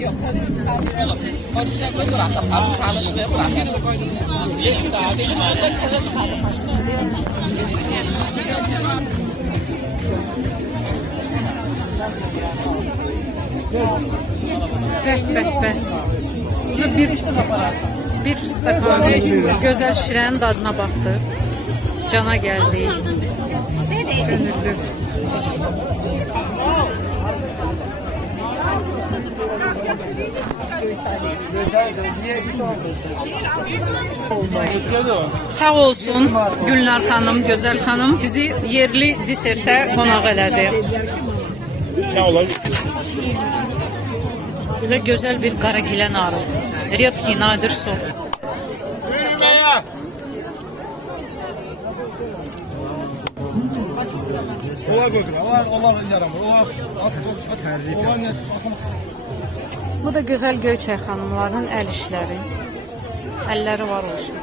Yok, karışıklığı bırakın, karışıklığı bırakın. Değil daha, benim önden kere çıkardım. Bəh. Bir stəkan gözəl şirənin dadına baxdı. Cana gəldi. Könüllü. Sağ olsun Gülnar xanım, Gözəl xanım bizi yerli desertə qonaq elədi. Böyle güzel bir karagilə narı. Redki, nadir sort. Bu da güzel Göyçay xanımların el işləri. Əlləri var olsun.